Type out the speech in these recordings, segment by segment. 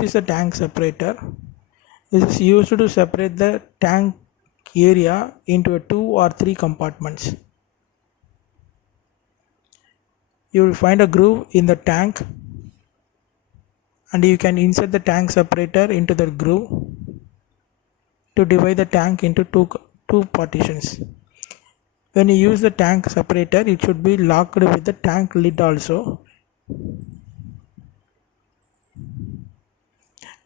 this is a tank separator. This is used to separate the tank area into 2 or 3 compartments. You will find a groove in the tank and you can insert the tank separator into the groove to divide the tank into two partitions. When you use the tank separator, it should be locked with the tank lid also.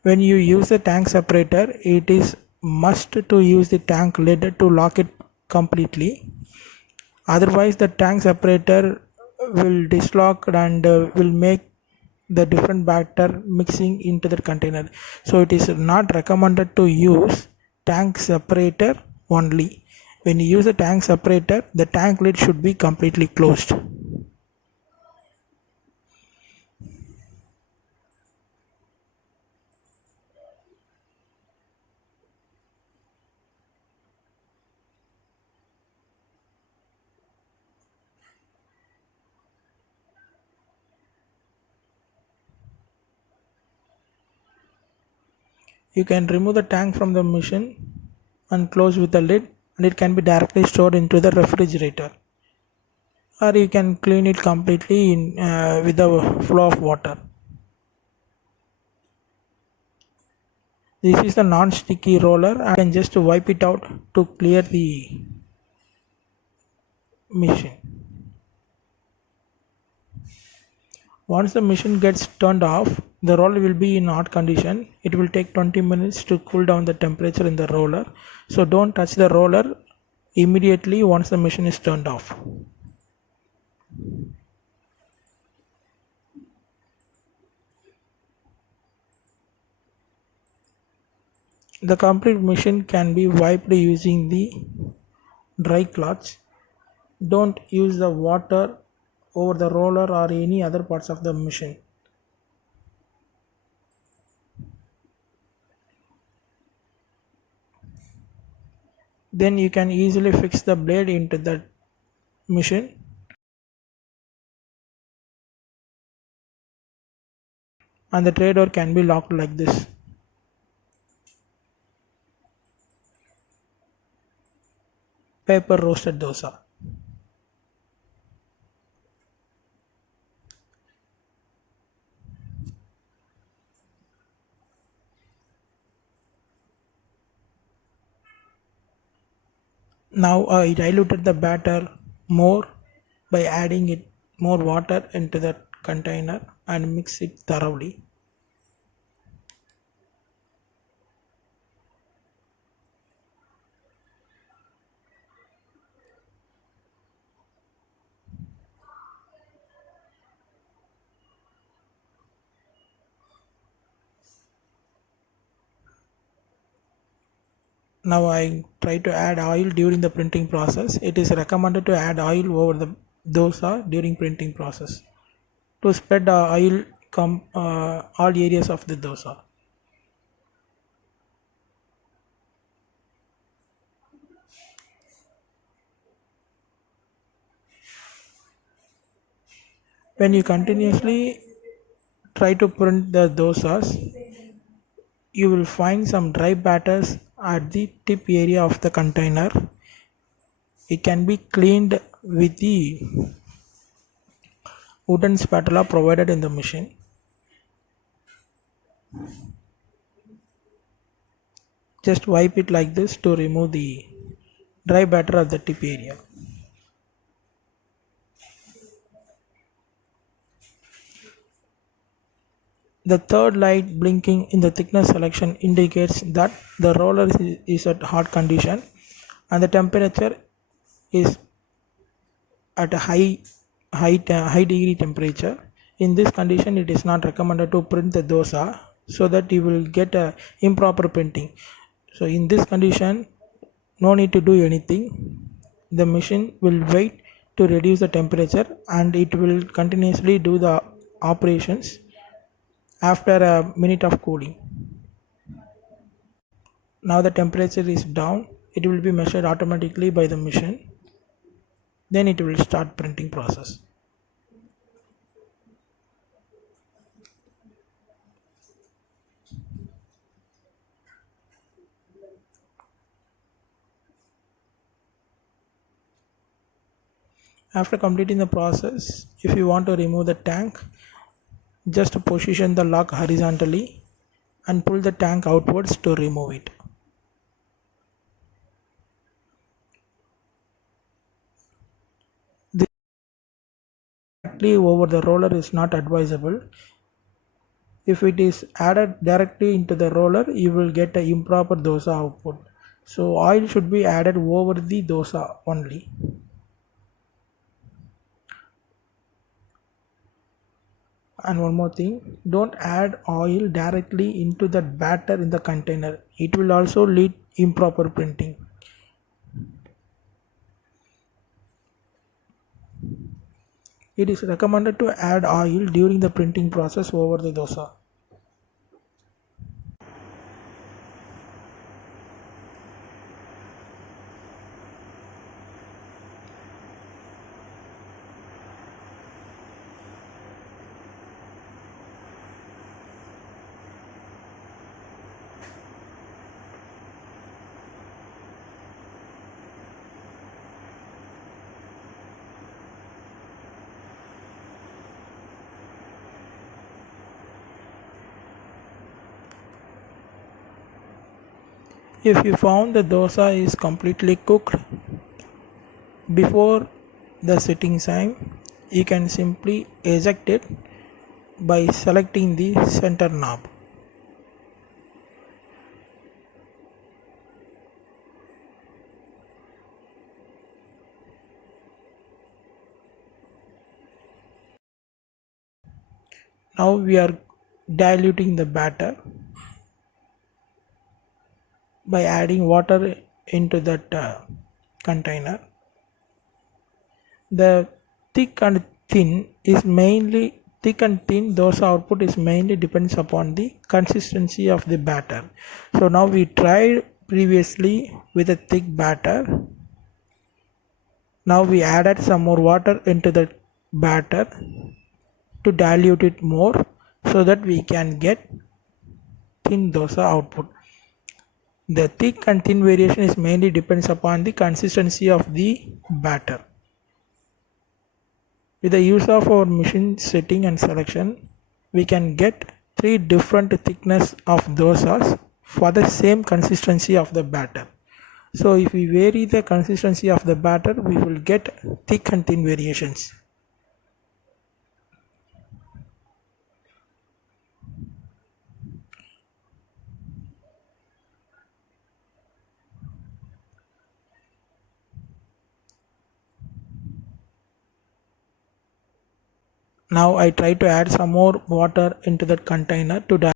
When you use the tank separator, it is must to use the tank lid to lock it completely. Otherwise, the tank separator will dislock and will make the different batter mixing into the container. So it is not recommended to use tank separator only. When you use the tank separator, the tank lid should be completely closed. You can remove the tank from the machine and close with the lid, and it can be directly stored into the refrigerator, or you can clean it completely with the flow of water. This is the non-sticky roller. I can just wipe it out to clear the machine. Once the machine gets turned off, the roller will be in hot condition. It will take 20 minutes to cool down the temperature in the roller. So don't touch the roller immediately once the machine is turned off. The complete machine can be wiped using the dry cloths. Don't use the water over the roller or any other parts of the machine. Then you can easily fix the blade into the machine. And the tray door can be locked like this. Paper roasted dosa. Now I diluted the batter more by adding it more water into the container and mix it thoroughly. Now I try to add oil during the printing process. It is recommended to add oil over the dosa during printing process to spread the oil all areas of the dosa. When you continuously try to print the dosas, you will find some dry batters at the tip area of the container. It can be cleaned with the wooden spatula provided in the machine. Just wipe it like this to remove the dry batter at the tip area. The third light blinking in the thickness selection indicates that the roller is at hot condition and the temperature is at a high degree temperature. In this condition, it is not recommended to print the dosa so that you will get a improper printing. So in this condition, no need to do anything. The machine will wait to reduce the temperature and it will continuously do the operations after a minute of cooling. Now the temperature is down. It will be measured automatically by the machine. Then it will start printing process. After completing the process, if you want to remove the tank, just position the lock horizontally and pull the tank outwards to remove it. This directly over the roller is not advisable. If it is added directly into the roller, you will get an improper dosa output. So oil should be added over the dosa only. And one more thing, don't add oil directly into the batter in the container. It will also lead improper printing. It is recommended to add oil during the printing process over the dosa. If you found the dosa is completely cooked before the setting time, you can simply eject it by selecting the center knob. Now we are diluting the batter by adding water into that container. The thick and thin is mainly thick and thin dosa output is mainly depends upon the consistency of the batter. So now we tried previously with a thick batter. Now we added some more water into the batter to dilute it more so that we can get thin dosa output. The thick and thin variation is mainly depends upon the consistency of the batter. With the use of our machine setting and selection, we can get three different thickness of dosas for the same consistency of the batter. So if we vary the consistency of the batter, we will get thick and thin variations. Now I try to add some more water into that container to